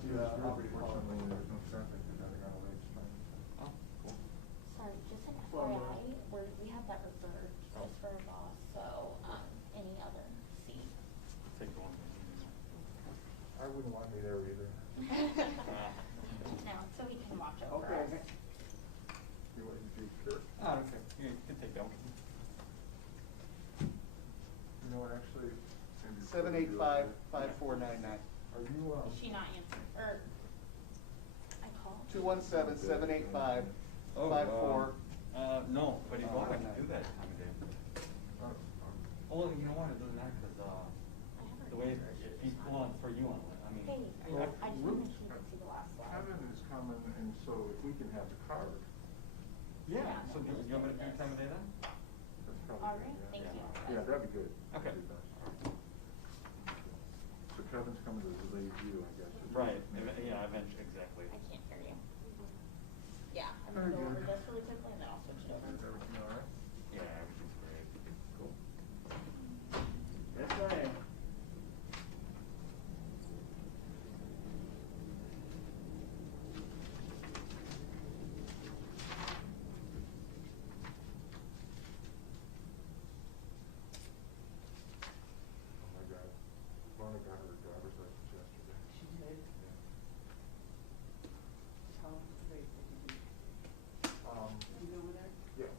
Unfortunately, there's no traffic, they're not gonna wait. Oh, cool. Sorry, just an FYI, we have that reserved just for a boss, so, any other seat. Take one. I wouldn't want me there either. No, so we can watch over us. You want to be sure? Oh, okay. You can take that one. You know what, actually. 785-5499. Are you, Is she not answering, or, I called? 217-785-54. No, but you don't have to do that time of day. Oh, you know what, it doesn't matter, because, the way, if he's pulling for you on it, I mean. Hey, I just wanted you to see the last slide. Kevin is coming, and so if we can have the card. Yeah, so do you want me to do time of day then? That's probably All good, right, yeah. thank you. Yeah, that'd be good. Okay. That'd be best. So Kevin's coming to relieve you, I guess. Right, yeah, eventually, exactly. I can't hear you. Yeah, I'm gonna go over this really quickly and then I'll switch it over. Is everything all right? Yeah, everything's great. Cool. Yes, I am. Oh my God. Lorna got her driver's license yesterday. She did. Yeah. How late did you do? Um, You go over there? yeah.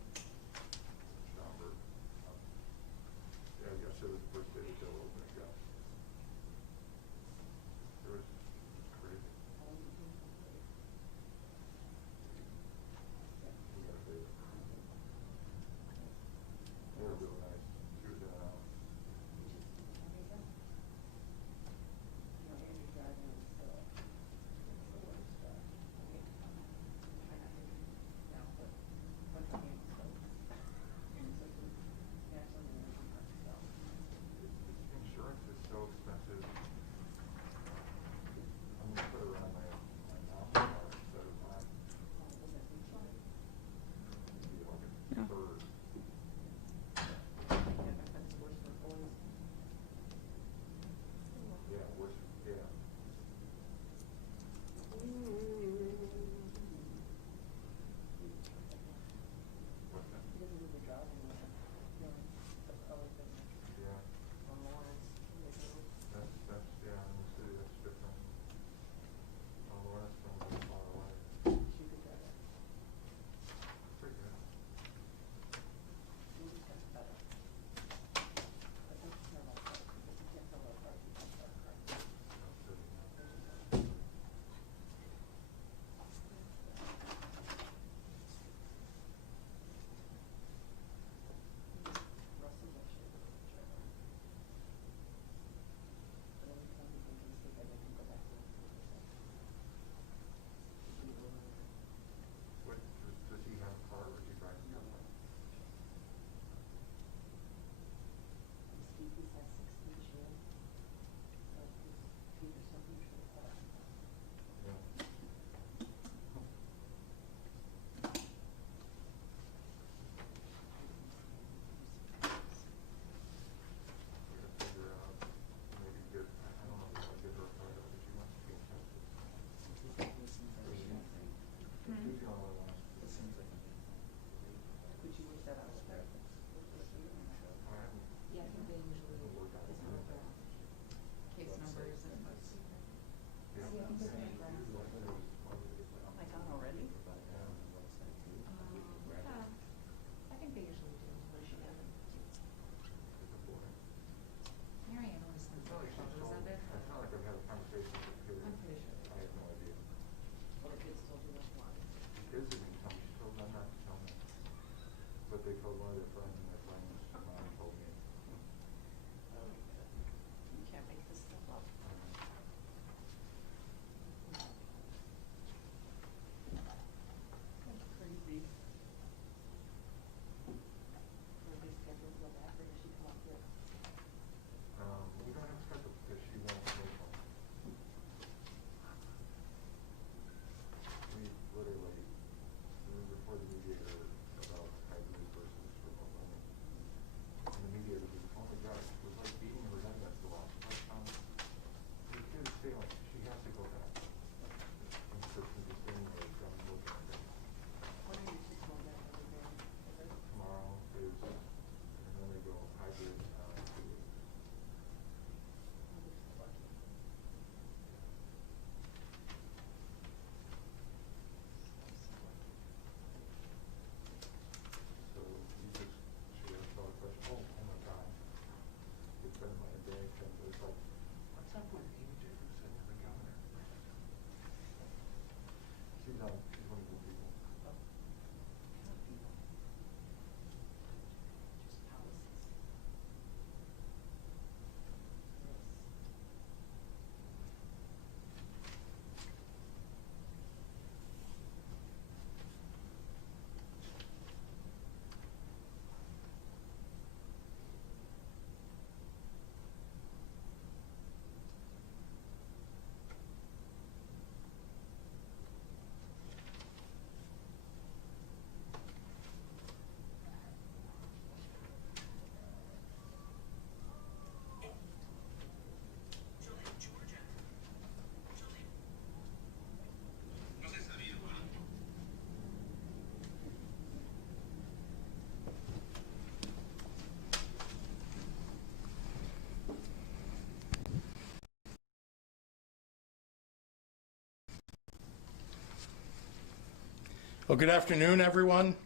Well, good afternoon, everyone.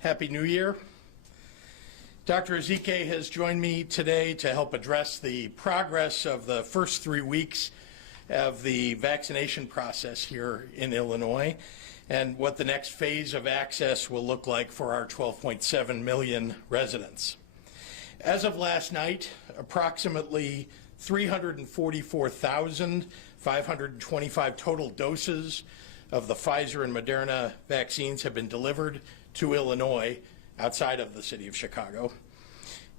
Happy New Year. Dr. Ezike has joined me today to help address the progress of the first 3 weeks of the vaccination process here in Illinois and what the next phase of access will look like for our 12.7 million residents. As of last night, approximately 344,525 total doses of the Pfizer and Moderna vaccines have been delivered to Illinois outside of the city of Chicago.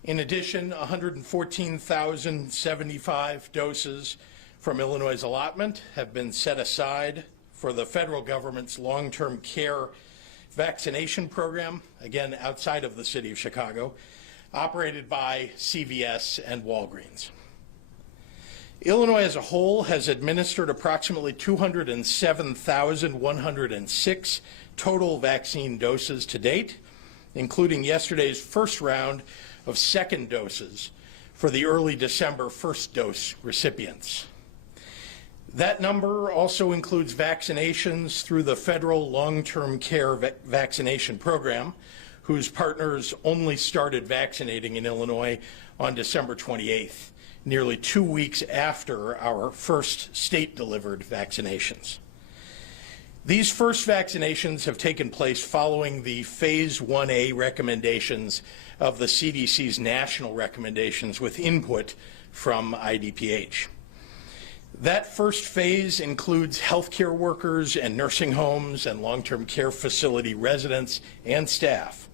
In addition, 114,075 doses from Illinois' allotment have been set aside for the federal government's long-term care vaccination program, again outside of the city of Chicago, operated by CVS and Walgreens. Illinois as a whole has administered approximately 207,106 total vaccine doses to date, including yesterday's first round of second doses for the early December first dose recipients. That number also includes vaccinations through the federal long-term care vaccination program, whose partners only started vaccinating in Illinois on December 28th. Nearly 2 weeks after our first state-delivered vaccinations. These first vaccinations have taken place following the Phase 1A recommendations of the CDC's national recommendations with input from IDPH. That first phase includes healthcare workers and nursing homes and long-term care facility residents and staff,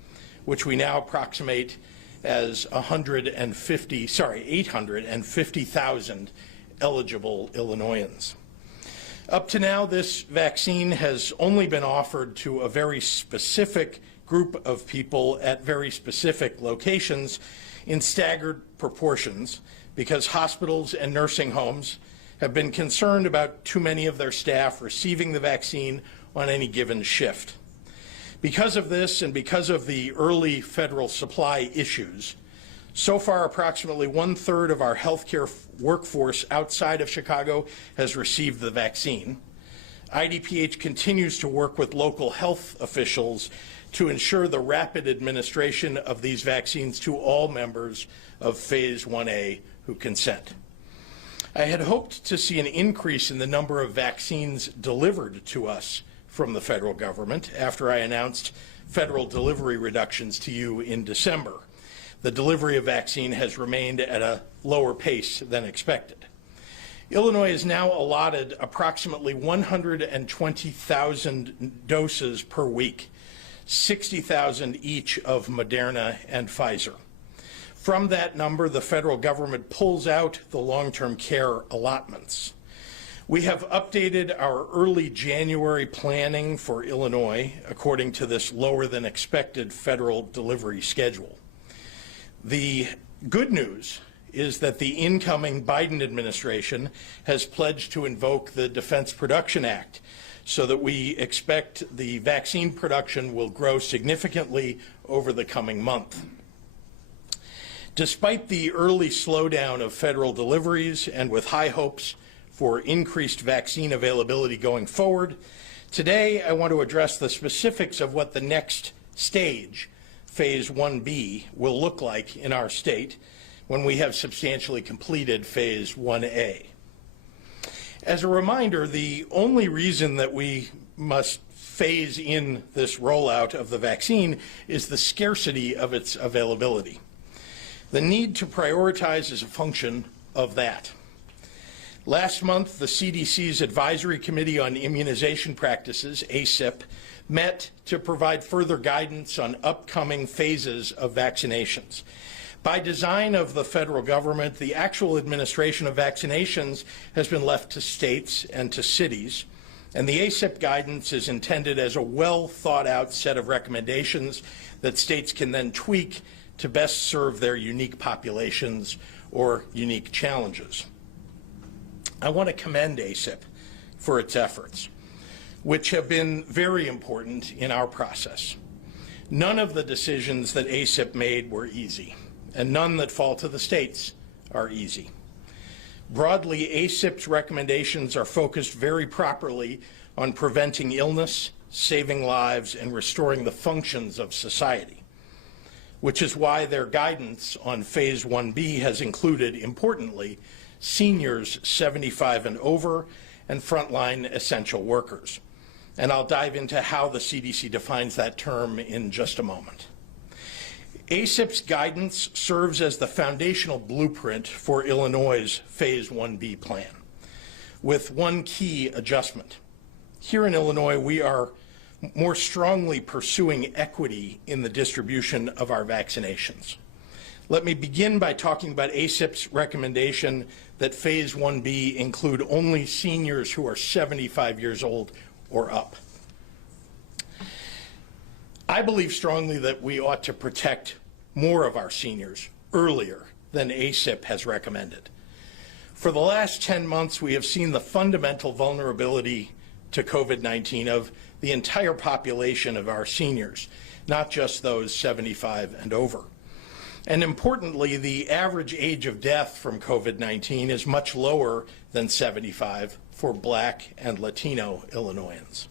which we now approximate as 850,000 eligible Illinoisans. Up to now, this vaccine has only been offered to a very specific group of people at very specific locations in staggered proportions because hospitals and nursing homes have been concerned about too many of their staff receiving the vaccine on any given shift. Because of this and because of the early federal supply issues, so far approximately 1/3 of our healthcare workforce outside of Chicago has received the vaccine. IDPH continues to work with local health officials to ensure the rapid administration of these vaccines to all members of Phase 1A who consent. I had hoped to see an increase in the number of vaccines delivered to us from the federal government after I announced federal delivery reductions to you in December. The delivery of vaccine has remained at a lower pace than expected. Illinois is now allotted approximately 120,000 doses per week, 60,000 each of Moderna and Pfizer. From that number, the federal government pulls out the long-term care allotments. We have updated our early January planning for Illinois according to this lower than expected federal delivery schedule. The good news is that the incoming Biden administration has pledged to invoke the Defense Production Act so that we expect the vaccine production will grow significantly over the coming month. Despite the early slowdown of federal deliveries and with high hopes for increased vaccine availability going forward, today I want to address the specifics of what the next stage, Phase 1B, will look like in our state when we have substantially completed Phase 1A. As a reminder, the only reason that we must phase in this rollout of the vaccine is the scarcity of its availability. The need to prioritize is a function of that. Last month, the CDC's Advisory Committee on Immunization Practices, ACIP, met to provide further guidance on upcoming phases of vaccinations. By design of the federal government, the actual administration of vaccinations has been left to states and to cities, and the ACIP guidance is intended as a well-thought-out set of recommendations that states can then tweak to best serve their unique populations or unique challenges. I want to commend ACIP for its efforts, which have been very important in our process. None of the decisions that ACIP made were easy, and none that fall to the states are easy. Broadly, ACIP's recommendations are focused very properly on preventing illness, saving lives, and restoring the functions of society, which is why their guidance on Phase 1B has included, importantly, seniors 75 and over and frontline essential workers. And I'll dive into how the CDC defines that term in just a moment. ACIP's guidance serves as the foundational blueprint for Illinois' Phase 1B plan, with one key adjustment. Here in Illinois, we are more strongly pursuing equity in the distribution of our vaccinations. Let me begin by talking about ACIP's recommendation that Phase 1B include only seniors who are 75 years old or up. I believe strongly that we ought to protect more of our seniors earlier than ACIP has recommended. For the last 10 months, we have seen the fundamental vulnerability to COVID-19 of the entire population of our seniors, not just those 75 and over. And importantly, the average age of death from COVID-19 is much lower than 75 for Black and Latino Illinoisans.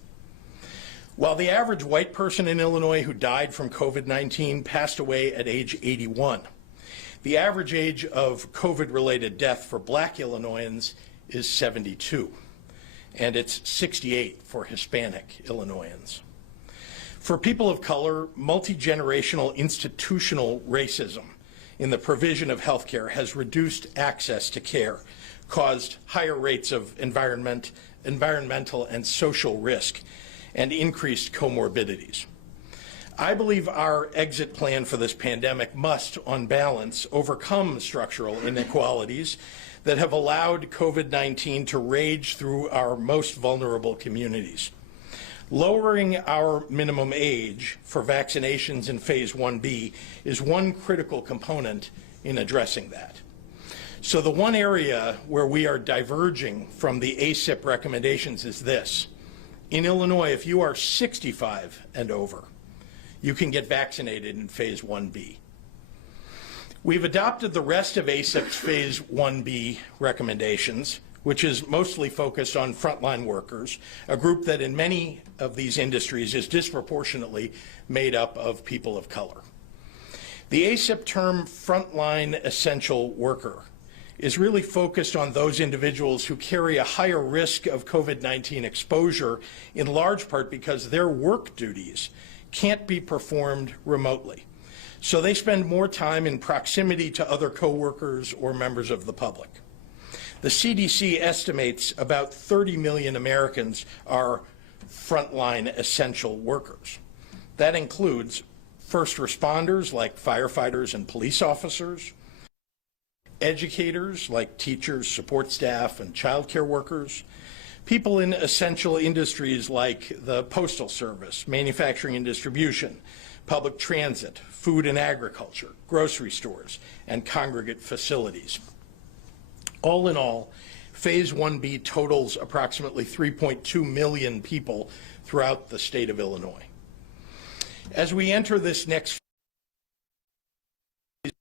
While the average white person in Illinois who died from COVID-19 passed away at age 81, the average age of COVID-related death for Black Illinoisans is 72, and it's 68 for Hispanic Illinoisans. For people of color, multi-generational institutional racism in the provision of health care has reduced access to care, caused higher rates of environmental and social risk, and increased comorbidities. I believe our exit plan for this pandemic must, on balance, overcome structural inequalities that have allowed COVID-19 to rage through our most vulnerable communities. Lowering our minimum age for vaccinations in Phase 1B is one critical component in addressing that. So the one area where we are diverging from the ACIP recommendations is this. In Illinois, if you are 65 and over, you can get vaccinated in Phase 1B. We've adopted the rest of ACIP's Phase 1B recommendations, which is mostly focused on frontline workers, a group that in many of these industries is disproportionately made up of people of color. The ACIP term frontline essential worker is really focused on those individuals who carry a higher risk of COVID-19 exposure, in large part because their work duties can't be performed remotely. So they spend more time in proximity to other coworkers or members of the public. The CDC estimates about 30 million Americans are frontline essential workers. That includes first responders like firefighters and police officers, educators like teachers, support staff, and child care workers, people in essential industries like the Postal Service, manufacturing and distribution, public transit, food and agriculture, grocery stores, and congregate facilities. All in all, Phase 1B totals approximately 3.2 million people throughout the state of Illinois. As we enter this next phase,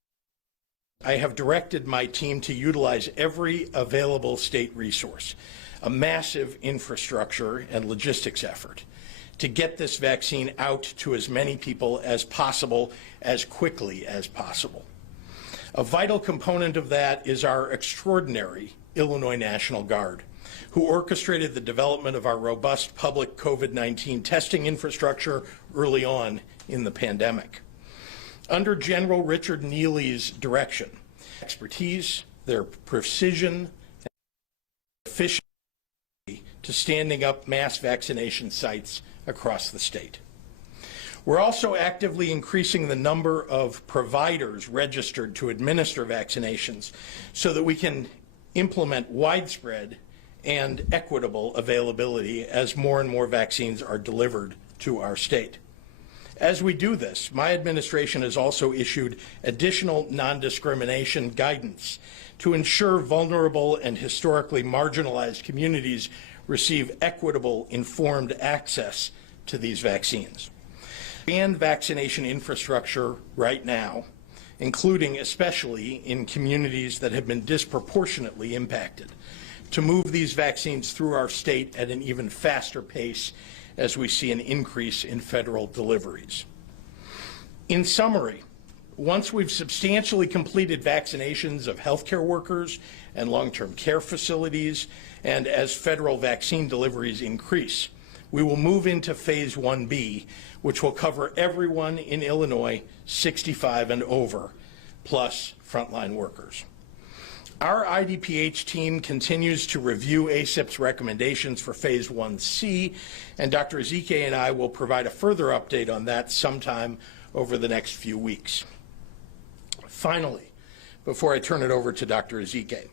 I have directed my team to utilize every available state resource, a massive infrastructure and logistics effort, to get this vaccine out to as many people as possible, as quickly as possible. A vital component of that is our extraordinary Illinois National Guard, who orchestrated the development of our robust public COVID-19 testing infrastructure early on in the pandemic. Under General Richard Neely's direction, expertise, their precision, and efficiency to standing up mass vaccination sites across the state. We're also actively increasing the number of providers registered to administer vaccinations so that we can implement widespread and equitable availability as more and more vaccines are delivered to our state. As we do this, my administration has also issued additional non-discrimination guidance to ensure vulnerable and historically marginalized communities receive equitable, informed access to these vaccines. And vaccination infrastructure right now, including especially in communities that have been disproportionately impacted, to move these vaccines through our state at an even faster pace as we see an increase in federal deliveries. In summary, once we've substantially completed vaccinations of healthcare workers and long-term care facilities, and as federal vaccine deliveries increase, we will move into Phase 1B, which will cover everyone in Illinois 65 and over, plus frontline workers. Our IDPH team continues to review ACIP's recommendations for Phase 1C, and Dr. Ezike and I will provide a further update on that sometime over the next few weeks. Finally, before I turn it over to Dr. Ezike,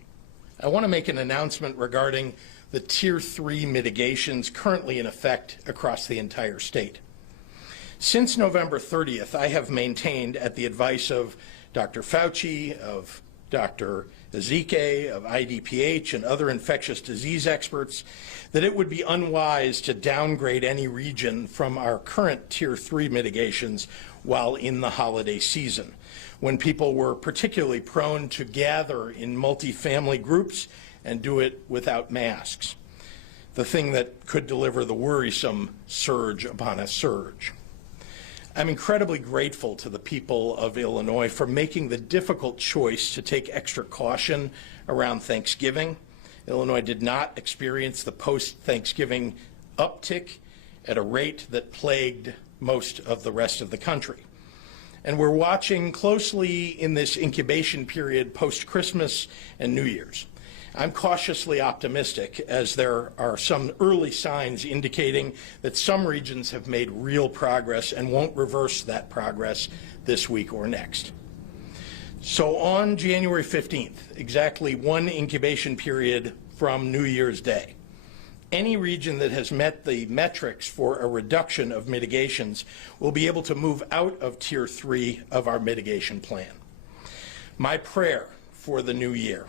I want to make an announcement regarding the Tier 3 mitigations currently in effect across the entire state. Since November 30th, I have maintained, at the advice of Dr. Fauci, of Dr. Ezike, of IDPH, and other infectious disease experts, that it would be unwise to downgrade any region from our current Tier 3 mitigations while in the holiday season, when people were particularly prone to gather in multifamily groups and do it without masks, the thing that could deliver the worrisome surge upon a surge. I'm incredibly grateful to the people of Illinois for making the difficult choice to take extra caution around Thanksgiving. Illinois did not experience the post-Thanksgiving uptick at a rate that plagued most of the rest of the country. And we're watching closely in this incubation period post-Christmas and New Year's. I'm cautiously optimistic, as there are some early signs indicating that some regions have made real progress and won't reverse that progress this week or next. So on January 15th, exactly one incubation period from New Year's Day, any region that has met the metrics for a reduction of mitigations will be able to move out of Tier 3 of our mitigation plan. My prayer for the new year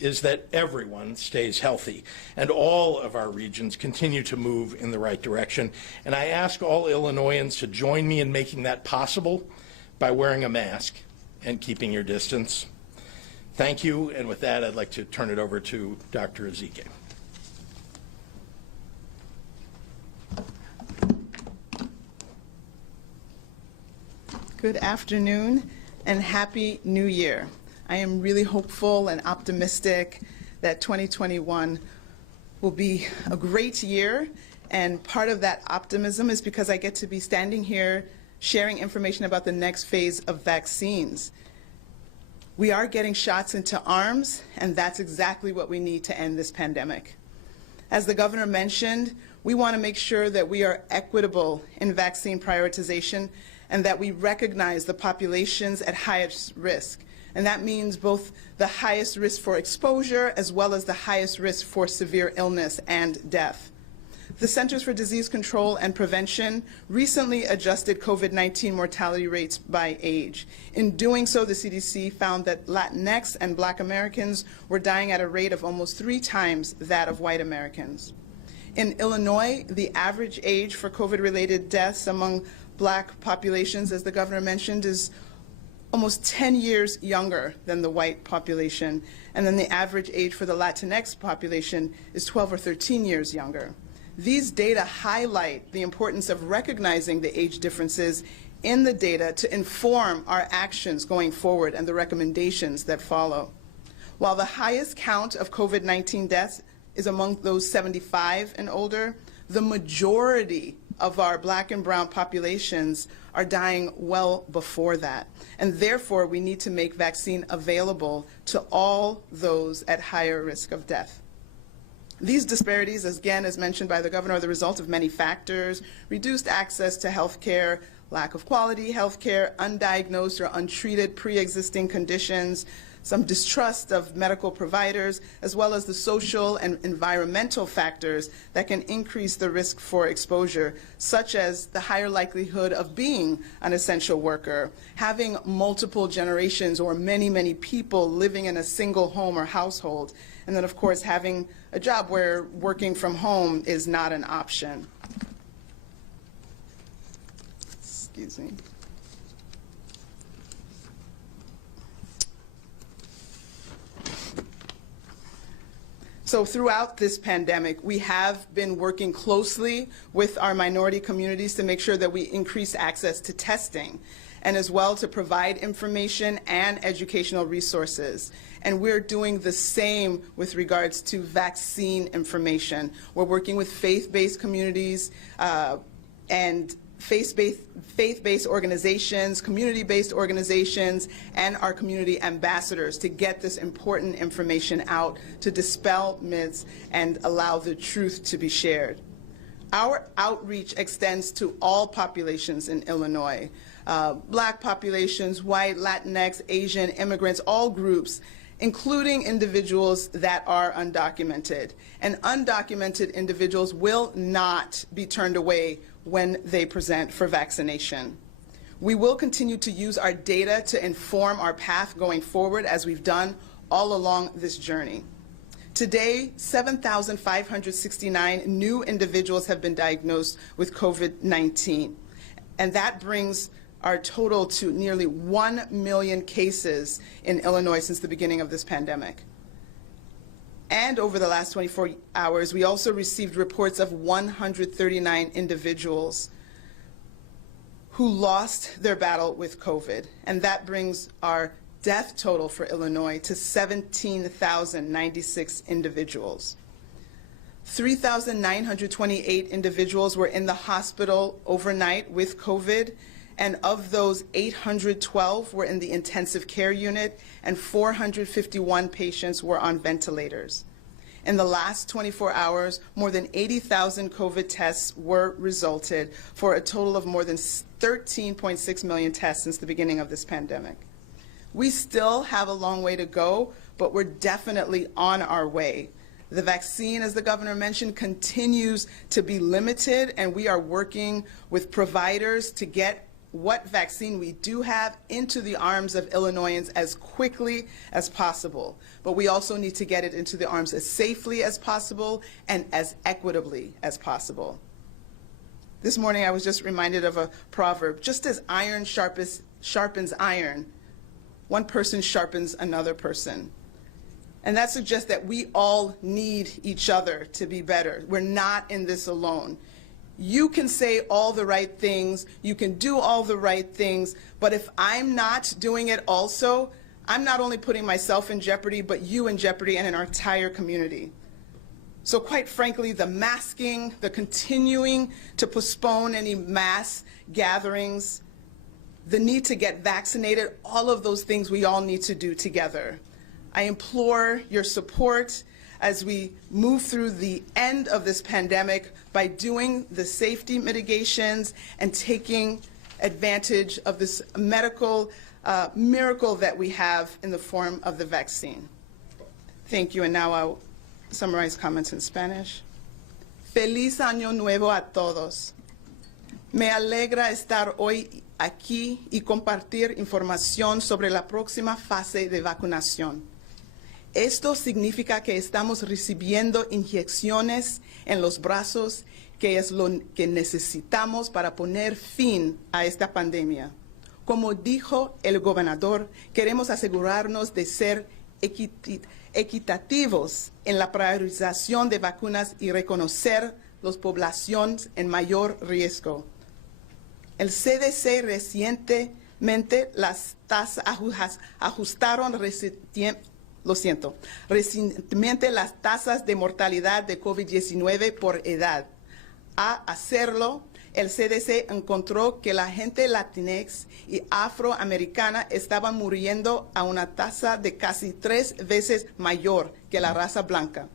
is that everyone stays healthy and all of our regions continue to move in the right direction. And I ask all Illinoisans to join me in making that possible by wearing a mask and keeping your distance. Thank you. And with that, I'd like to turn it over to Dr. Ezike. Good afternoon and Happy New Year. I am really hopeful and optimistic that 2021 will be a great year, and part of that optimism is because I get to be standing here sharing information about the next phase of vaccines. We are getting shots into arms, and that's exactly what we need to end this pandemic. As the governor mentioned, we want to make sure that we are equitable in vaccine prioritization and that we recognize the populations at highest risk. And that means both the highest risk for exposure as well as the highest risk for severe illness and death. The Centers for Disease Control and Prevention recently adjusted COVID-19 mortality rates by age. In doing so, the CDC found that Latinx and Black Americans were dying at a rate of almost 3 times that of white Americans. In Illinois, the average age for COVID-related deaths among Black populations, as the governor mentioned, is almost 10 years younger than the white population, and then the average age for the Latinx population is 12 or 13 years younger. These data highlight the importance of recognizing the age differences in the data to inform our actions going forward and the recommendations that follow. While the highest count of COVID-19 deaths is among those 75 and older, the majority of our Black and brown populations are dying well before that. And therefore, we need to make vaccine available to all those at higher risk of death. These disparities, again, as mentioned by the governor, are the result of many factors: reduced access to health care, lack of quality health care, undiagnosed or untreated pre-existing conditions, some distrust of medical providers, as well as the social and environmental factors that can increase the risk for exposure, such as the higher likelihood of being an essential worker, having multiple generations or many, many people living in a single home or household, and then, of course, having a job where working from home is not an option. Excuse me. So throughout this pandemic, we have been working closely with our minority communities to make sure that we increase access to testing, and as well to provide information and educational resources. And we're doing the same with regards to vaccine information. We're working with faith-based communities and faith-based organizations, community-based organizations, and our community ambassadors to get this important information out, to dispel myths and allow the truth to be shared. Our outreach extends to all populations in Illinois. Black populations, white, Latinx, Asian, immigrants, all groups, including individuals that are undocumented. And undocumented individuals will not be turned away when they present for vaccination. We will continue to use our data to inform our path going forward, as we've done all along this journey. Today, 7,569 new individuals have been diagnosed with COVID-19, and that brings our total to nearly 1 million cases in Illinois since the beginning of this pandemic. And over the last 24 hours, we also received reports of 139 individuals who lost their battle with COVID, and that brings our death total for Illinois to 17,096 individuals. 3,928 individuals were in the hospital overnight with COVID, and of those, 812 were in the intensive care unit, and 451 patients were on ventilators. In the last 24 hours, more than 80,000 COVID tests were resulted, for a total of more than 13.6 million tests since the beginning of this pandemic. We still have a long way to go, but we're definitely on our way. The vaccine, as the governor mentioned, continues to be limited, and we are working with providers to get what vaccine we do have into the arms of Illinoisans as quickly as possible. But we also need to get it into the arms as safely as possible and as equitably as possible. This morning I was just reminded of a proverb: just as iron sharpens iron, one person sharpens another person. And that suggests that we all need each other to be better. We're not in this alone. You can say all the right things, you can do all the right things, but if I'm not doing it also, I'm not only putting myself in jeopardy, but you in jeopardy and an entire community. So quite frankly, the masking, the continuing to postpone any mass gatherings, the need to get vaccinated, all of those things we all need to do together. I implore your support as we move through the end of this pandemic by doing the safety mitigations and taking advantage of this medical miracle that we have in the form of the vaccine. Thank you, and now I'll summarize comments in Spanish. Feliz Año Nuevo a todos. Me alegra estar hoy aquí y compartir información sobre la próxima fase de vacunación. Esto significa que estamos recibiendo inyecciones en los brazos, que es lo que necesitamos para poner fin a esta pandemia. Como dijo el gobernador, queremos asegurarnos de ser equitativos en la priorización de vacunas y reconocer las poblaciones en mayor riesgo. El CDC recientemente las tasas ajustaron recientemente las tasas de mortalidad de COVID-19 por edad. A hacerlo, el CDC encontró que la gente latinx y afroamericana estaban muriendo a una tasa de casi 3 veces mayor que la raza blanca.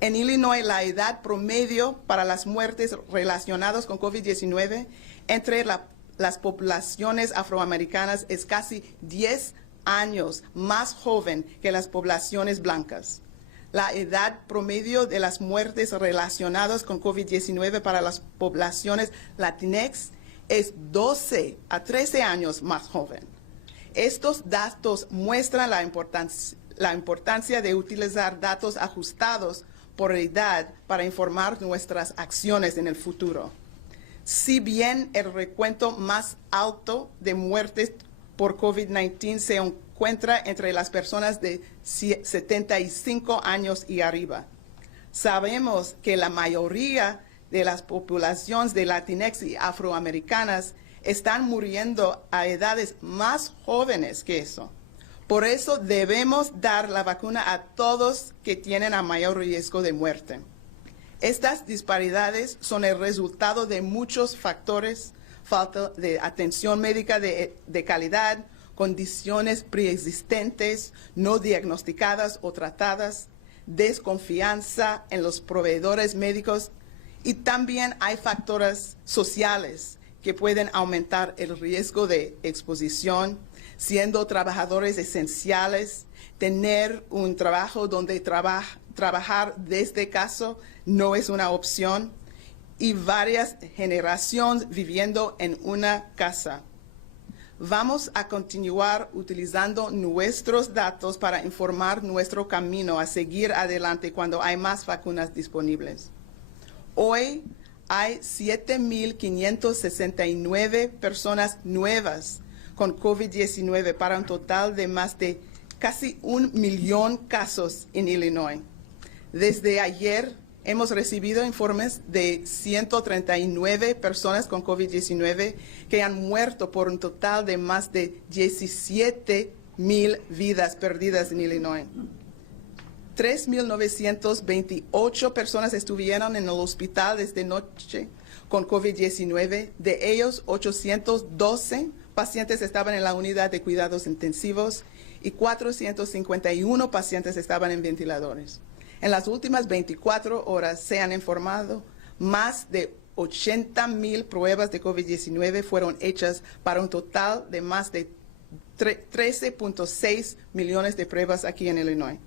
En Illinois, la edad promedio para las muertes relacionadas con COVID-19 entre las poblaciones afroamericanas es casi 10 años más joven que las poblaciones blancas. La edad promedio de las muertes relacionadas con COVID-19 para las poblaciones latinx es 12 a 13 años más joven. Estos datos muestran la importancia de utilizar datos ajustados por edad para informar nuestras acciones en el futuro. Si bien el recuento más alto de muertes por COVID-19 se encuentra entre las personas de 75 años y arriba. Sabemos que la mayoría de las poblaciones de Latinx y afroamericanas están muriendo a edades más jóvenes que eso. Por eso debemos dar la vacuna a todos que tienen a mayor riesgo de muerte. Estas disparidades son el resultado de muchos factores: falta de atención médica de calidad, condiciones preexistentes no diagnosticadas o tratadas, desconfianza en los proveedores médicos, y también hay factores sociales que pueden aumentar el riesgo de exposición, siendo trabajadores esenciales, tener un trabajo donde trabajar desde casa no es una opción, y varias generaciones viviendo en una casa. Vamos a continuar utilizando nuestros datos para informar nuestro camino a seguir adelante cuando hay más vacunas disponibles. Hoy hay 7,569 personas nuevas con COVID-19 para un total de más de casi 1 millón casos en Illinois. Desde ayer hemos recibido informes de 139 personas con COVID-19 que han muerto, por un total de más de 17,000 vidas perdidas en Illinois. 3,928 personas estuvieron en el hospital desde noche con COVID-19. De ellos, 812 pacientes estaban en la unidad de cuidados intensivos y 451 pacientes estaban en ventiladores. En las últimas 24 horas se han informado más de 80,000 pruebas de COVID-19 fueron hechas para un total de más de 13.6 millones de pruebas aquí en Illinois.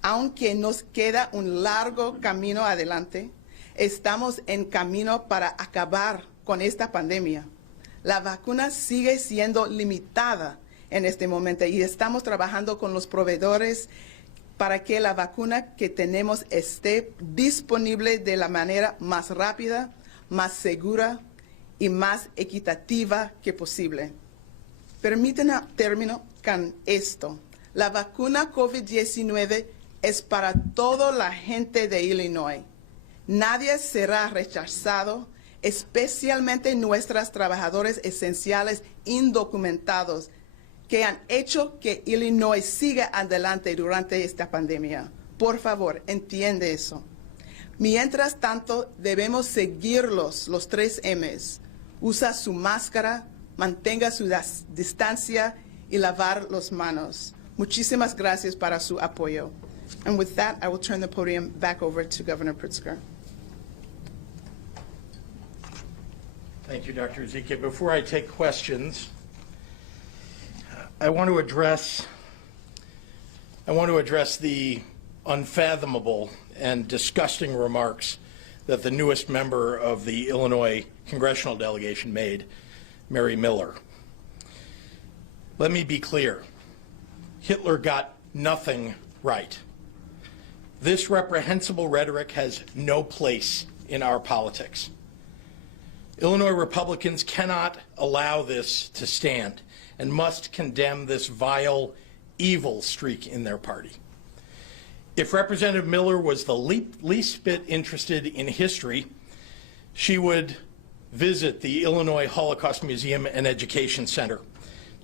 Aunque nos queda un largo camino adelante, estamos en camino para acabar con esta pandemia. La vacuna sigue siendo limitada en este momento y estamos trabajando con los proveedores para que la vacuna que tenemos esté disponible de la manera más rápida, más segura y más equitativa que posible. Permítanme terminar con esto. La vacuna COVID-19 es para toda la gente de Illinois. Nadie será rechazado, especialmente nuestros trabajadores esenciales indocumentados que han hecho que Illinois siga adelante durante esta pandemia. Por favor, entiende eso. Mientras tanto, debemos seguir los 3 M's. Usa su máscara, mantenga su distancia y lavar las manos. Muchísimas gracias para su apoyo. And with that, I will turn the podium back over to Governor Pritzker. Thank you, Dr. Ezike. Before I take questions, I want to address the unfathomable and disgusting remarks that the newest member of the Illinois congressional delegation made, Mary Miller. Let me be clear. Hitler got nothing right. This reprehensible rhetoric has no place in our politics. Illinois Republicans cannot allow this to stand and must condemn this vile, evil streak in their party. If Representative Miller was the least bit interested in history, she would visit the Illinois Holocaust Museum and Education Center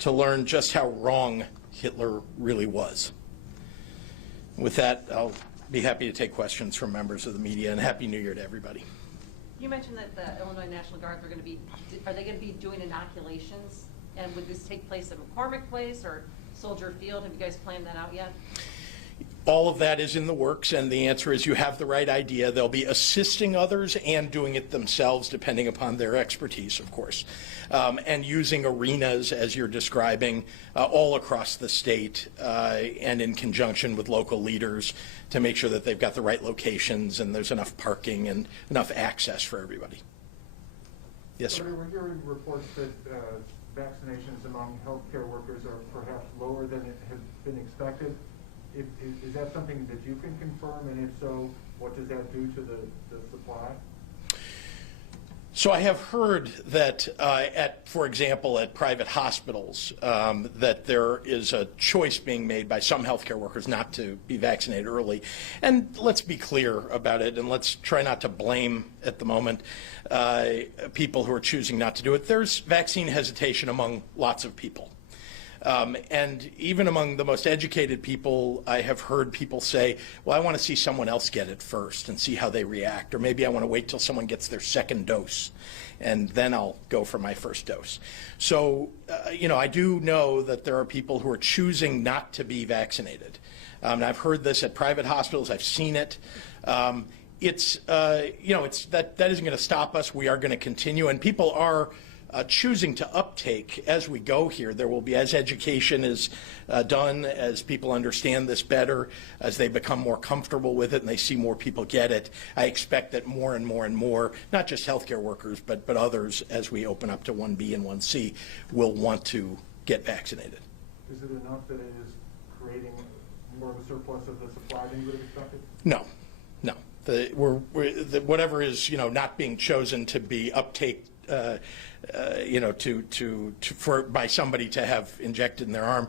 to learn just how wrong Hitler really was. With that, I'll be happy to take questions from members of the media, and Happy New Year to everybody. You mentioned that the Illinois National Guard are they going to be doing inoculations? And would this take place at McCormick Place or Soldier Field? Have you guys planned that out yet? All of that is in the works, and the answer is you have the right idea. They'll be assisting others and doing it themselves, depending upon their expertise, of course, and using arenas, as you're describing, all across the state and in conjunction with local leaders to make sure that they've got the right locations and there's enough parking and enough access for everybody. Yes, sir. We're hearing reports that vaccinations among healthcare workers are perhaps lower than it has been expected. Is that something that you can confirm, and if so, what does that do to the supply? So I have heard that for example, at private hospitals, that there is a choice being made by some healthcare workers not to be vaccinated early. And let's be clear about it, and let's try not to blame, at the moment, people who are choosing not to do it. There's vaccine hesitation among lots of people. And even among the most educated people, I have heard people say, well, I want to see someone else get it first and see how they react, or maybe I want to wait till someone gets their second dose and then I'll go for my first dose. So, I do know that there are people who are choosing not to be vaccinated. And I've heard this at private hospitals. I've seen it. That isn't going to stop us. We are going to continue, and people are choosing to uptake as we go here. There will be, as education is done, as people understand this better, as they become more comfortable with it and they see more people get it, I expect that more and more and more, not just healthcare workers, but others, as we open up to 1B and 1C, will want to get vaccinated. Is it enough that it is creating more of a surplus of the supply than you would have expected? No. Whatever is, not being chosen to be uptake, by somebody to have injected in their arm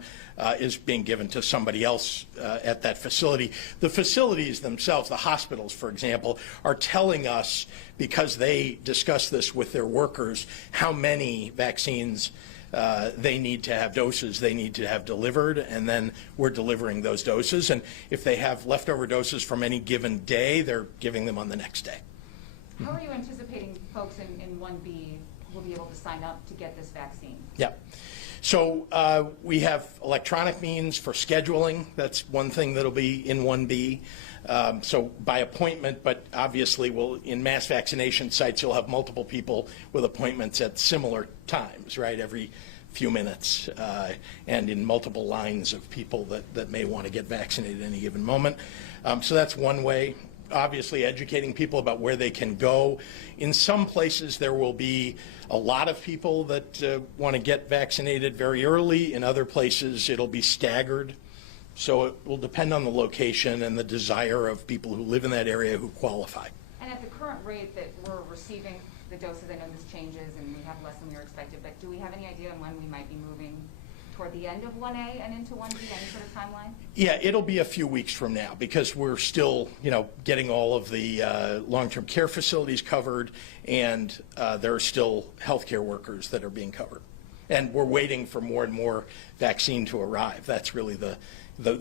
is being given to somebody else at that facility. The facilities themselves, the hospitals, for example, are telling us, because they discuss this with their workers, how many vaccines they need to have doses they need to have delivered, and then we're delivering those doses. And if they have leftover doses from any given day, they're giving them on the next day. How are you anticipating folks in 1B will be able to sign up to get this vaccine? Yeah. So we have electronic means for scheduling. That's one thing that'll be in 1B. So by appointment, but obviously in mass vaccination sites, you'll have multiple people with appointments at similar times, right, every few minutes, and in multiple lines of people that may want to get vaccinated at any given moment. So that's one way. Obviously educating people about where they can go. In some places there will be a lot of people that want to get vaccinated very early. In other places it'll be staggered. So it will depend on the location and the desire of people who live in that area who qualify. And at the current rate that we're receiving the doses, I know this changes and we have less than we were expected, but do we have any idea on when we might be moving toward the end of 1A and into 1B, any sort of timeline? Yeah, it'll be a few weeks from now because we're still, getting all of the long-term care facilities covered, and there are still healthcare workers that are being covered. And we're waiting for more and more vaccine to arrive. That's really the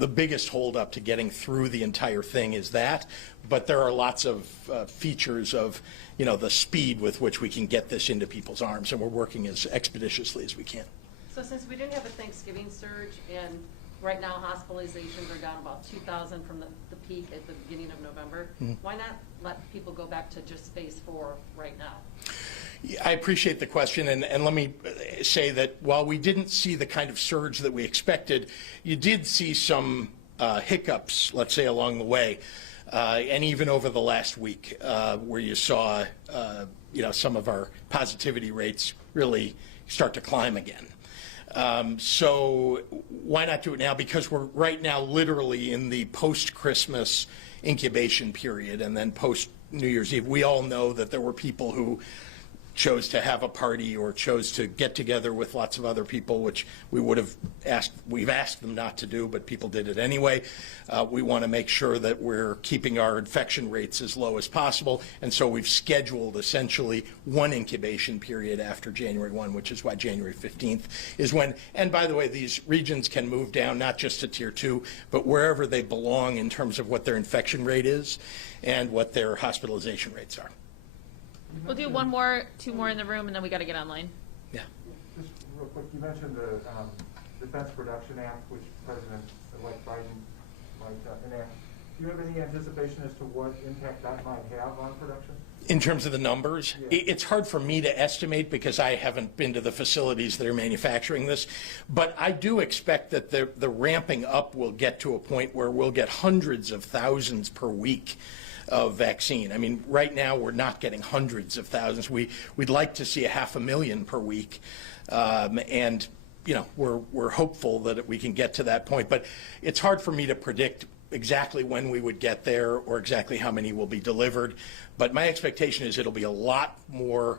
biggest holdup to getting through the entire thing is that. But there are lots of features of, the speed with which we can get this into people's arms, and we're working as expeditiously as we can. So since we didn't have a Thanksgiving surge, and right now hospitalizations are down about 2,000 from the peak at the beginning of November, why not let people go back to just phase 4 right now? I appreciate the question, and let me say that while we didn't see the kind of surge that we expected, you did see some hiccups, let's say, along the way, and even over the last week, where you saw, some of our positivity rates really start to climb again. So why not do it now? Because we're right now literally in the post-Christmas incubation period, and then post-New Year's Eve. We all know that there were people who chose to have a party or chose to get together with lots of other people, which we've asked them not to do, but people did it anyway. We want to make sure that we're keeping our infection rates as low as possible, and so we've scheduled essentially one incubation period after January 1, which is why January 15th is when, and by the way, these regions can move down not just to Tier 2, but wherever they belong in terms of what their infection rate is and what their hospitalization rates are. We'll do two more in the room, and then we got to get online. Yeah. Just real quick, you mentioned the Defense Production Act, which President-elect Biden might enact. Do you have any anticipation as to what impact that might have on production? In terms of the numbers, yeah. It's hard for me to estimate because I haven't been to the facilities that are manufacturing this, but I do expect that the ramping up will get to a point where we'll get hundreds of thousands per week of vaccine. I mean, right now we're not getting hundreds of thousands. We'd like to see 500,000 per week, and we're hopeful that we can get to that point. But it's hard for me to predict exactly when we would get there or exactly how many will be delivered, but my expectation is it'll be a lot more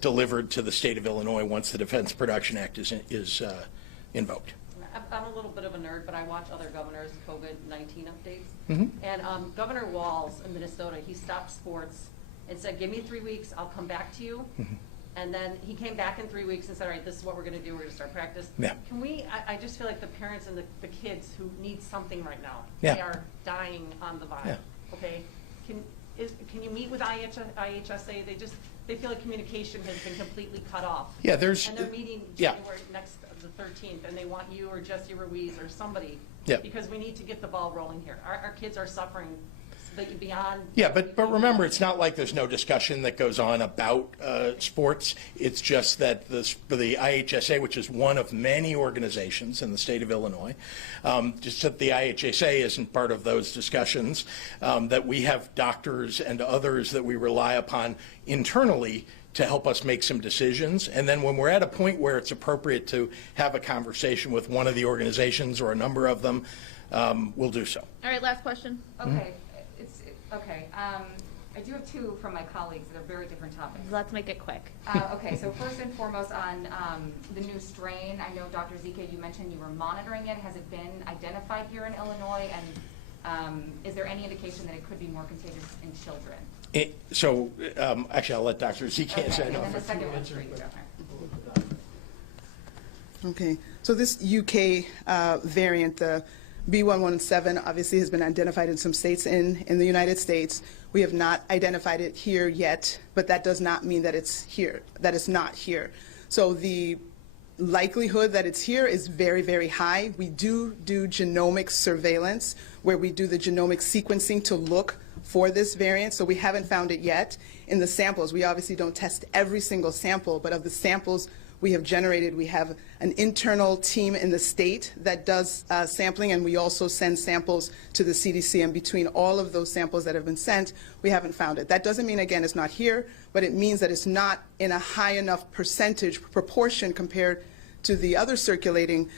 delivered to the state of Illinois once the Defense Production Act is invoked. I'm a little bit of a nerd, but I watch other governors' COVID-19 updates. Mm-hmm. And Governor Walz in Minnesota, he stopped sports and said, give me 3 weeks, I'll come back to you. Mm-hmm. And then he came back in 3 weeks and said, all right, this is what we're going to do. We're going to start practice. Yeah. Can we, I just feel like the parents and the kids who need something right now, Yeah. they are dying on the vine. Yeah. Okay? Can you meet with IHSA? They feel like communication has been completely cut off. Yeah, And they're meeting yeah. January the 13th, and they want you or Jesse Ruiz or somebody. Yeah. Because we need to get the ball rolling here. Our kids are suffering beyond. Yeah, but remember, it's not like there's no discussion that goes on about sports. It's just that the IHSA, which is one of many organizations in the state of Illinois, just that the IHSA isn't part of those discussions, that we have doctors and others that we rely upon internally to help us make some decisions. And then when we're at a point where it's appropriate to have a conversation with one of the organizations or a number of them, we'll do so. All right, last question. Okay, okay. I do have two from my colleagues that are very different topics. Let's make it quick. Okay, so first and foremost on the new strain, I know Dr. Zika, you mentioned you were monitoring it. Has it been identified here in Illinois? And is there any indication that it could be more contagious in children? Actually, I'll let Dr. Zika answer. Okay, and then the second one for you, Governor. Okay, so this UK variant, the B.1.1.7, obviously has been identified in some states in the United States. We have not identified it here yet, but that does not mean that it's here, that it's not here. So the likelihood that it's here is very, very high. We do genomic surveillance, where we do the genomic sequencing to look for this variant, so we haven't found it yet. In the samples, we obviously don't test every single sample, but of the samples we have generated, we have an internal team in the state that does sampling, and we also send samples to the CDC, and between all of those samples that have been sent, we haven't found it. That doesn't mean, again, it's not here, but it means that it's not in a high enough proportion compared to the other circulating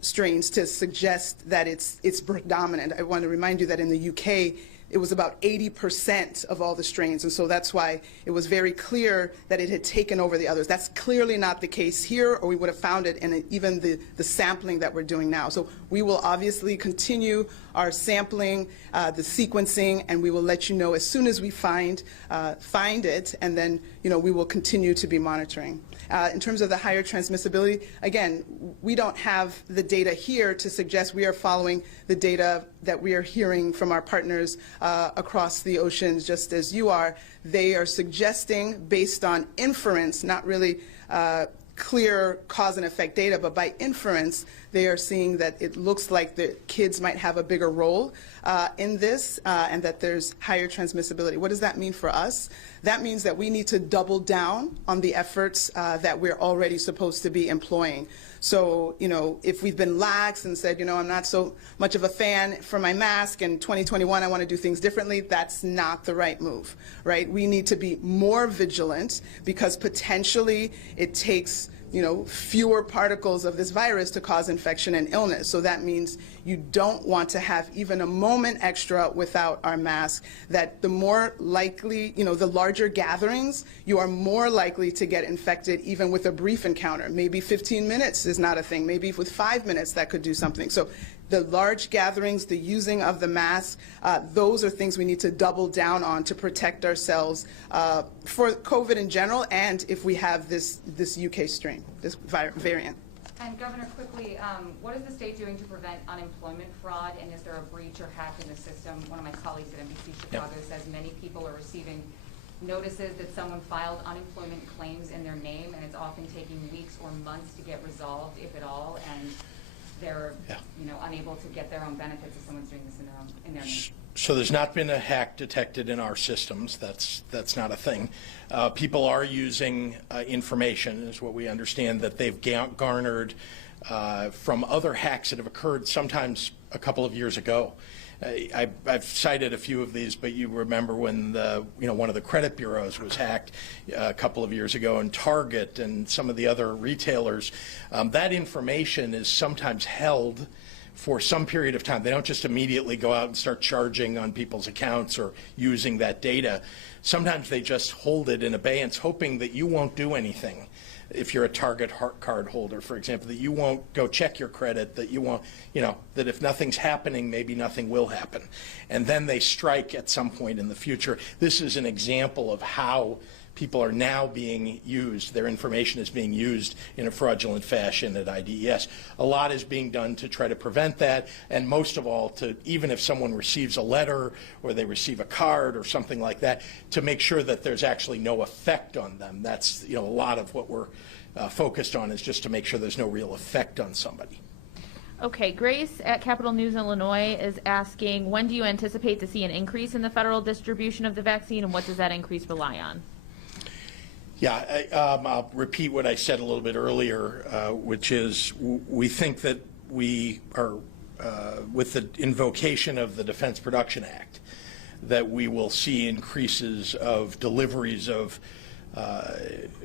strains to suggest that it's predominant. I want to remind you that in the UK, it was about 80% of all the strains, and so that's why it was very clear that it had taken over the others. That's clearly not the case here, or we would have found it in even the sampling that we're doing now. So we will obviously continue our sampling, the sequencing, and we will let you know as soon as we find it, and then we will continue to be monitoring. In terms of the higher transmissibility, again, we don't have the data here to suggest we are following the data that we are hearing from our partners across the oceans, just as you are. They are suggesting, based on inference, not really clear cause and effect data, but by inference, they are seeing that it looks like the kids might have a bigger role in this, and that there's higher transmissibility. What does that mean for us? That means that we need to double down on the efforts that we're already supposed to be employing. So, if we've been lax and said, I'm not so much of a fan for my mask, and 2021 I want to do things differently, that's not the right move, right? We need to be more vigilant, because potentially it takes fewer particles of this virus to cause infection and illness. So that means you don't want to have even a moment extra without our mask. That the more likely, the larger gatherings, you are more likely to get infected even with a brief encounter. Maybe 15 minutes is not a thing. Maybe with 5 minutes that could do something. So the large gatherings, the using of the mask, those are things we need to double down on to protect ourselves for COVID in general, and if we have this UK strain, this variant. And Governor, quickly, what is the state doing to prevent unemployment fraud, and is there a breach or hack in the system? One of my colleagues at NBC Chicago says many people are receiving notices that someone filed unemployment claims in their name, and it's often taking weeks or months to get resolved, if at all, and they're unable to get their own benefits if someone's doing this in their name. So there's not been a hack detected in our systems. That's not a thing. People are using information, is what we understand, that they've garnered from other hacks that have occurred sometimes a couple of years ago. I've cited a few of these, but you remember when one of the credit bureaus was hacked a couple of years ago, and Target and some of the other retailers. That information is sometimes held for some period of time. They don't just immediately go out and start charging on people's accounts or using that data. Sometimes they just hold it in abeyance, hoping that you won't do anything. If you're a Target card holder, for example, that you won't go check your credit, that you won't, that if nothing's happening, maybe nothing will happen. And then they strike at some point in the future. This is an example of how people are now being used. Their information is being used in a fraudulent fashion at IDES. A lot is being done to try to prevent that, and most of all, to even if someone receives a letter or they receive a card or something like that, to make sure that there's actually no effect on them. That's a lot of what we're focused on, is just to make sure there's no real effect on somebody. Okay, Grace at Capital News Illinois is asking, when do you anticipate to see an increase in the federal distribution of the vaccine, and what does that increase rely on? Yeah, I'll repeat what I said a little bit earlier, which is we think that we are, with the invocation of the Defense Production Act, that we will see increases of deliveries of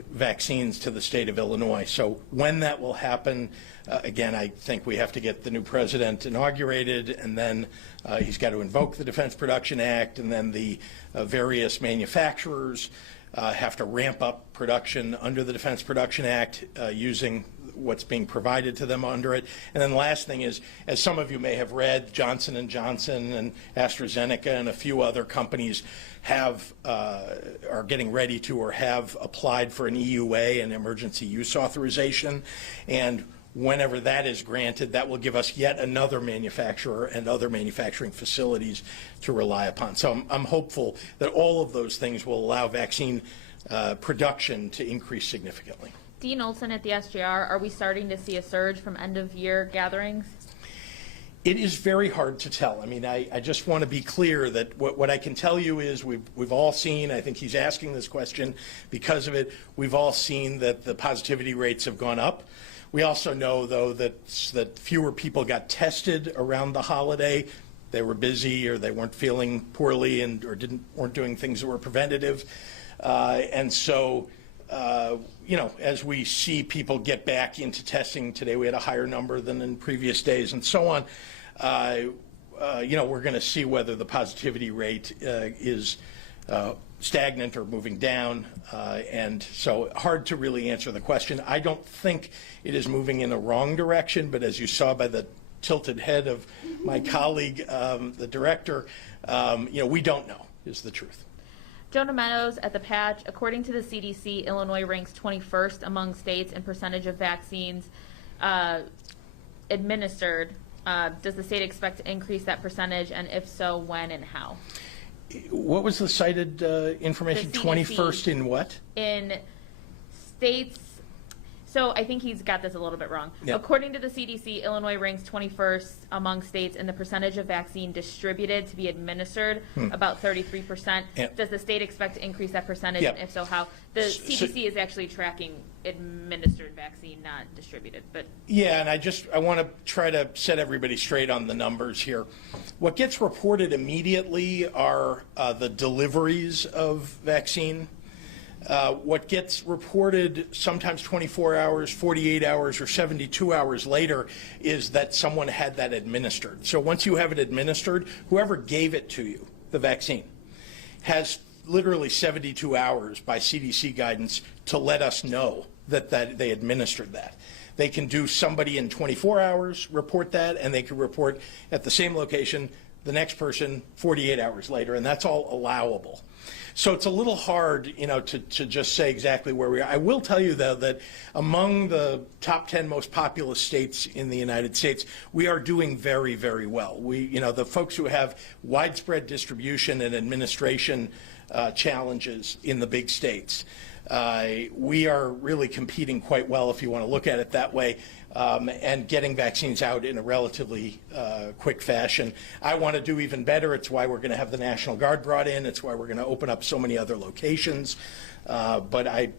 vaccines to the state of Illinois. So when that will happen, again, I think we have to get the new president inaugurated, and then he's got to invoke the Defense Production Act, and then the various manufacturers have to ramp up production under the Defense Production Act using what's being provided to them under it. And then the last thing is, as some of you may have read, Johnson & Johnson and AstraZeneca and a few other companies are getting ready to or have applied for an EUA, an emergency use authorization. And whenever that is granted, that will give us yet another manufacturer and other manufacturing facilities to rely upon. So I'm hopeful that all of those things will allow vaccine production to increase significantly. Dean Olson at the SJR, are we starting to see a surge from end-of-year gatherings? It is very hard to tell. I mean, I just want to be clear that what I can tell you is we've all seen, I think he's asking this question because of it, we've all seen that the positivity rates have gone up. We also know, though, that fewer people got tested around the holiday. They were busy, or they weren't feeling poorly, or weren't doing things that were preventative. And so, as we see people get back into testing today, we had a higher number than in previous days, and so on. We're going to see whether the positivity rate is stagnant or moving down, and so hard to really answer the question. I don't think it is moving in the wrong direction, but as you saw by the tilted head of my colleague, the director, we don't know, is the truth. Jonah Meadows at the Patch, according to the CDC, Illinois ranks 21st among states in percentage of vaccines administered. Does the state expect to increase that percentage, and if so, when and how? What was the cited information? 21st in what? In states. So I think he's got this a little bit wrong. Yep. According to the CDC, Illinois ranks 21st among states in the percentage of vaccine distributed to be administered, about 33%. Yep. Does the state expect to increase that percentage? Yep. And if so, how? The CDC is actually tracking administered vaccine, not distributed. But yeah, and I want to try to set everybody straight on the numbers here. What gets reported immediately are the deliveries of vaccine. What gets reported sometimes 24 hours, 48 hours, or 72 hours later is that someone had that administered. So once you have it administered, whoever gave it to you, the vaccine, has literally 72 hours by CDC guidance to let us know that they administered that. They can do somebody in 24 hours, report that, and they can report at the same location the next person 48 hours later, and that's all allowable. So it's a little hard, to just say exactly where we are. I will tell you, though, that among the top 10 most populous states in the United States, we are doing very, very well. The folks who have widespread distribution and administration challenges in the big states, we are really competing quite well, if you want to look at it that way, and getting vaccines out in a relatively quick fashion. I want to do even better. It's why we're going to have the National Guard brought in. It's why we're going to open up so many other locations. But I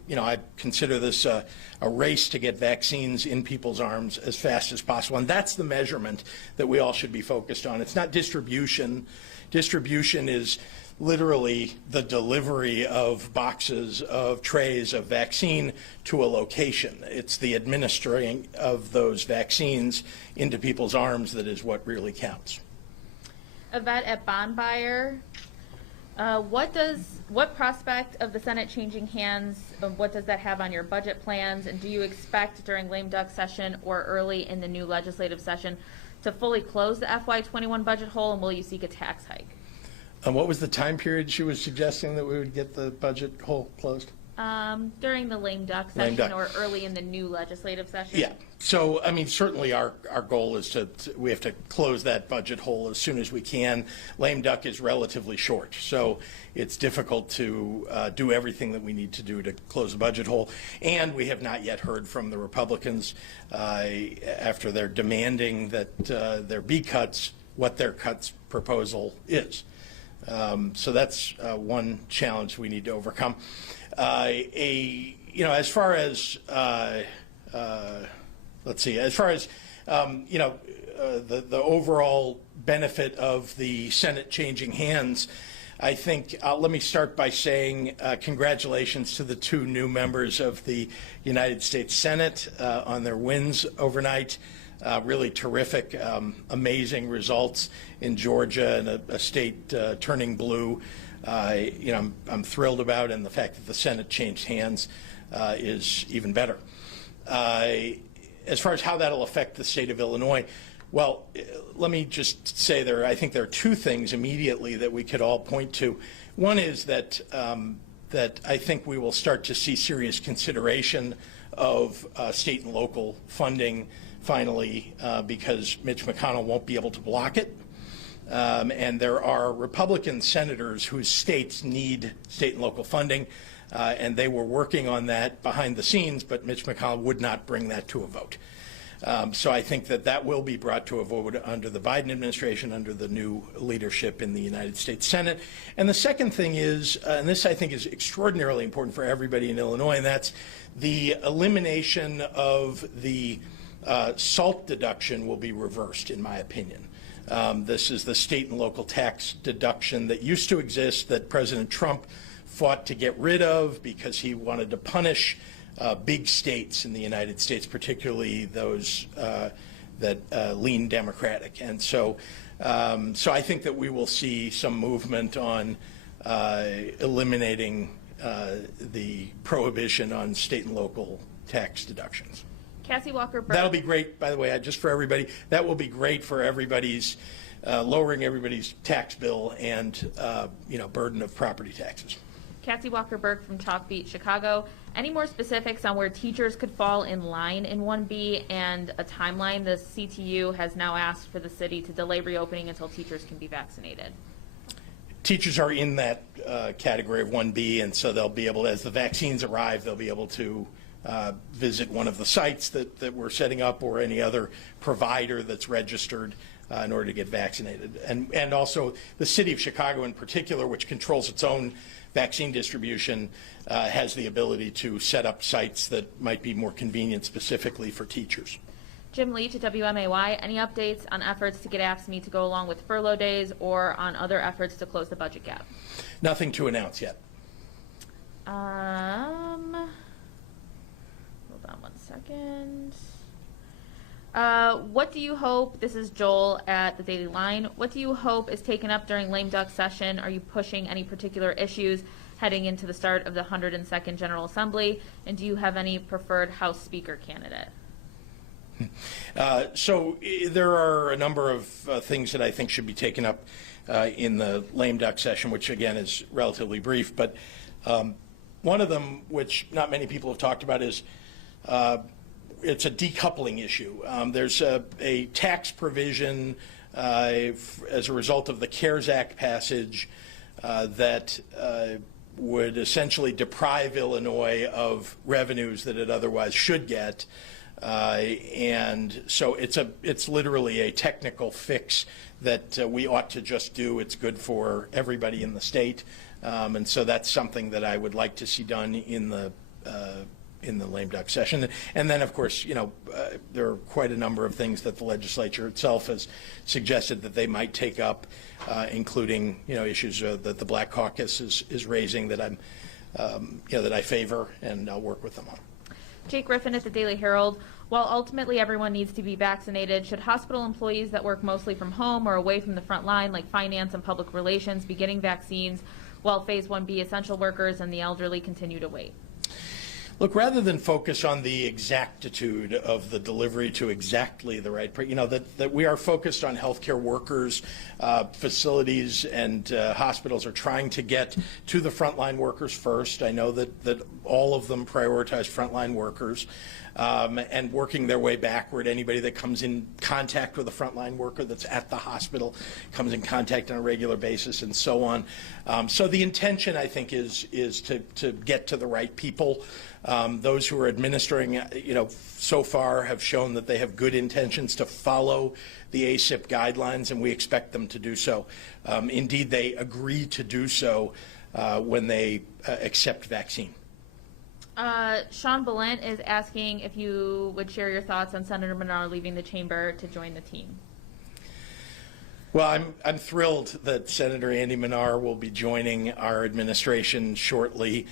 consider this a race to get vaccines in people's arms as fast as possible. And that's the measurement that we all should be focused on. It's not distribution. Distribution is literally the delivery of boxes of trays of vaccine to a location. It's the administering of those vaccines into people's arms that is what really counts. Yvette at Bonbuyer. What prospect of the Senate changing hands, what does that have on your budget plans? And do you expect during lame duck session or early in the new legislative session to fully close the FY21 budget hole, and will you seek a tax hike? What was the time period she was suggesting that we would get the budget hole closed? During the lame duck Lame session duck. or early in the new legislative session? Yeah. So, I mean, certainly our goal is we have to close that budget hole as soon as we can. Lame duck is relatively short, so it's difficult to do everything that we need to do to close the budget hole. And we have not yet heard from the Republicans after they're demanding that there be cuts, what their cuts proposal is. So that's one challenge we need to overcome. As far as let's see, as far as the overall benefit of the Senate changing hands, I think let me start by saying congratulations to the two new members of the United States Senate on their wins overnight. Really terrific, amazing results in Georgia and a state turning blue. I'm thrilled about, and the fact that the Senate changed hands is even better. As far as how that'll affect the state of Illinois, well, let me just say I think there are two things immediately that we could all point to. One is that I think we will start to see serious consideration of state and local funding finally because Mitch McConnell won't be able to block it. And there are Republican senators whose states need state and local funding, and they were working on that behind the scenes, but Mitch McConnell would not bring that to a vote. So I think that will be brought to a vote under the Biden administration, under the new leadership in the United States Senate. And the second thing is, and this I think is extraordinarily important for everybody in Illinois, and that's the elimination of the SALT deduction will be reversed, in my opinion. This is the state and local tax deduction that used to exist that President Trump fought to get rid of because he wanted to punish big states in the United States, particularly those that lean Democratic. And so I think that we will see some movement on eliminating the prohibition on state and local tax deductions. Cassie Walker-Burke. That'll be great, by the way, just for everybody. That will be great for everybody's, lowering everybody's tax bill and, burden of property taxes. Cassie Walker-Burke from Chalk Beat, Chicago. Any more specifics on where teachers could fall in line in 1B and a timeline? The CTU has now asked for the city to delay reopening until teachers can be vaccinated. Teachers are in that category of 1B, and so they'll be able to, as the vaccines arrive, they'll be able to visit one of the sites that we're setting up or any other provider that's registered in order to get vaccinated. And also the city of Chicago in particular, which controls its own vaccine distribution, has the ability to set up sites that might be more convenient specifically for teachers. Jim Leach at WMAY. Any updates on efforts to get AFSCME to go along with furlough days or on other efforts to close the budget gap? Nothing to announce yet. Hold on one second. What do you hope, this is Joel at the Daily Line, what do you hope is taken up during lame duck session? Are you pushing any particular issues heading into the start of the 102nd General Assembly? And do you have any preferred House Speaker candidate? So there are a number of things that I think should be taken up in the lame duck session, which again is relatively brief. But one of them, which not many people have talked about, is it's a decoupling issue. There's a tax provision as a result of the CARES Act passage that would essentially deprive Illinois of revenues that it otherwise should get. And so it's literally a technical fix that we ought to just do. It's good for everybody in the state. And so that's something that I would like to see done in the in the lame duck session. And then, of course, there are quite a number of things that the legislature itself has suggested that they might take up, including issues that the Black Caucus is raising that I'm that I favor, and I'll work with them on. Jake Griffin at the Daily Herald. While ultimately everyone needs to be vaccinated, should hospital employees that work mostly from home or away from the front line, like finance and public relations, be getting vaccines while Phase 1B essential workers and the elderly continue to wait? Look, rather than focus on the exactitude of the delivery to exactly the right, that we are focused on healthcare workers, facilities, and hospitals are trying to get to the frontline workers first. I know that all of them prioritize frontline workers, and working their way backward. Anybody that comes in contact with a frontline worker that's at the hospital comes in contact on a regular basis, and so on. So the intention, I think, is to get to the right people. Those who are administering, so far have shown that they have good intentions to follow the ACIP guidelines, and we expect them to do so. Indeed, they agree to do so when they accept vaccine. Sean Balint is asking if you would share your thoughts on Senator Menard leaving the chamber to join the team. Well, I'm thrilled that Senator Andy Menard will be joining our administration shortly.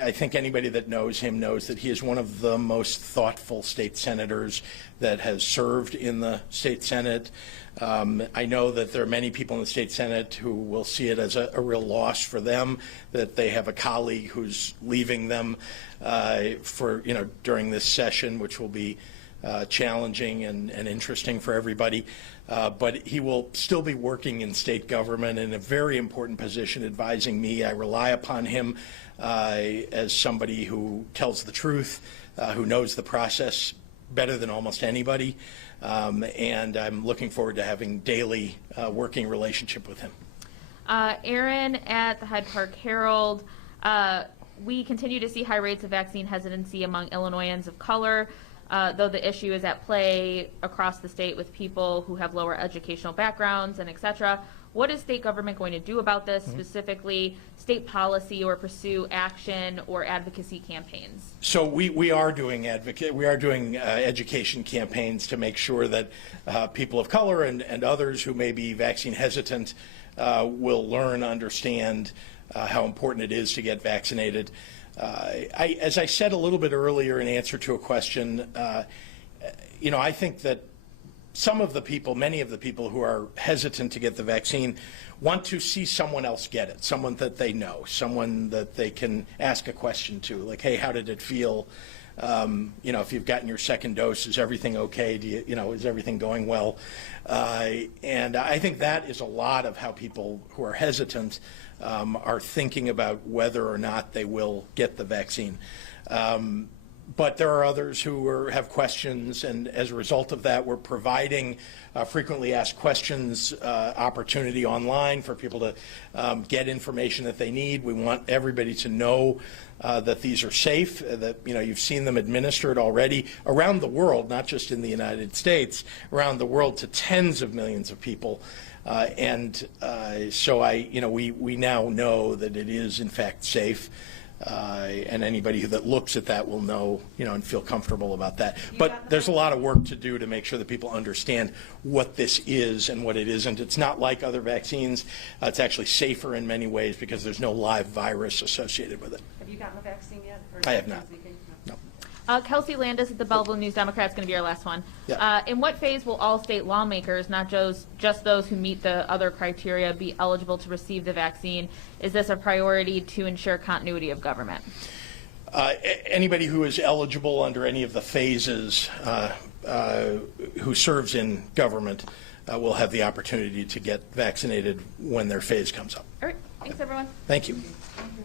I think anybody that knows him knows that he is one of the most thoughtful state senators that has served in the state Senate. I know that there are many people in the state Senate who will see it as a real loss for them that they have a colleague who's leaving them during this session, which will be challenging and interesting for everybody. But he will still be working in state government in a very important position, advising me. I rely upon him as somebody who tells the truth, who knows the process better than almost anybody, and I'm looking forward to having daily working relationship with him. Aaron at the Hyde Park Herald. We continue to see high rates of vaccine hesitancy among Illinoisans of color, though the issue is at play across the state with people who have lower educational backgrounds and et cetera. What is state government going to do about this, specifically state policy, or pursue action or advocacy campaigns? So we are doing education campaigns to make sure that people of color and others who may be vaccine hesitant will learn, understand how important it is to get vaccinated. As I said a little bit earlier in answer to a question, I think that many of the people who are hesitant to get the vaccine want to see someone else get it, someone that they know, someone that they can ask a question to, like, hey, how did it feel? If you've gotten your second dose, is everything okay? Is everything going well? And I think that is a lot of how people who are hesitant are thinking about whether or not they will get the vaccine. But there are others who have questions, and as a result of that, we're providing frequently asked questions opportunity online for people to get information that they need. We want everybody to know that these are safe, that you've seen them administered already around the world, not just in the United States, around the world to tens of millions of people. So we now know that it is in fact safe. And anybody that looks at that will know, and feel comfortable about that. But there's a lot of work to do to make sure that people understand what this is and what it isn't. It's not like other vaccines. It's actually safer in many ways because there's no live virus associated with it. Have you gotten the vaccine yet? I have not. No. Kelsey Landis at the Belleville News Democrat is going to be our last one. Yeah. In what phase will all state lawmakers, not just those who meet the other criteria, be eligible to receive the vaccine? Is this a priority to ensure continuity of government? Anybody who is eligible under any of the phases who serves in government will have the opportunity to get vaccinated when their phase comes up. All right. Thanks, everyone. Thank you. Thank you.